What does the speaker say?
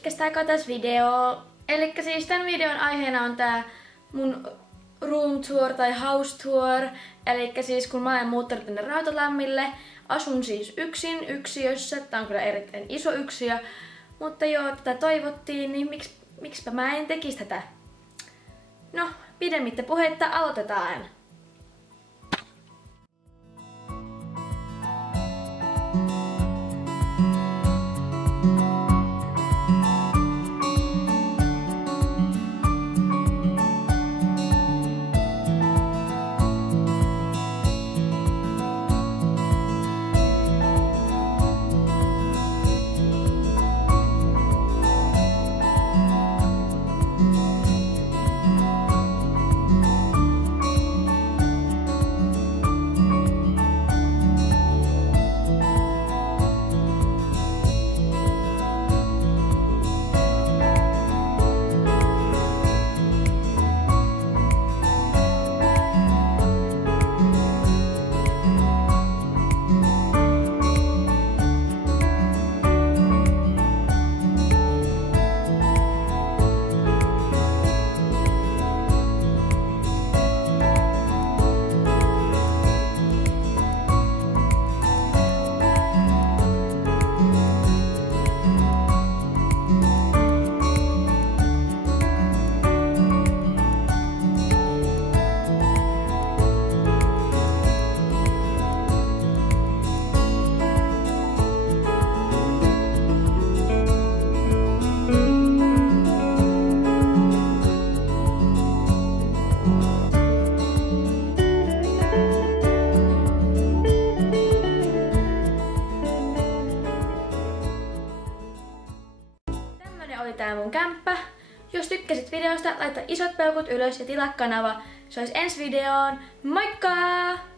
pitkästääkö tässä video. Elikkä siis tämän videon aiheena on tää mun room tour tai house tour. Elikkä siis kun mä olen muuttanut tänne Rautalammille, asun siis yksin yksiössä. Tää on kyllä erittäin iso yksiö. Mutta joo, tätä toivottiin, niin miksipä mä en tekisi tätä. No, pidemmittä puhetta aloitetaan. Oli tää mun kämppä. Jos tykkäsit videosta, laita isot peukut ylös ja tilaa kanava. Se olisi ensi videoon. Moikka!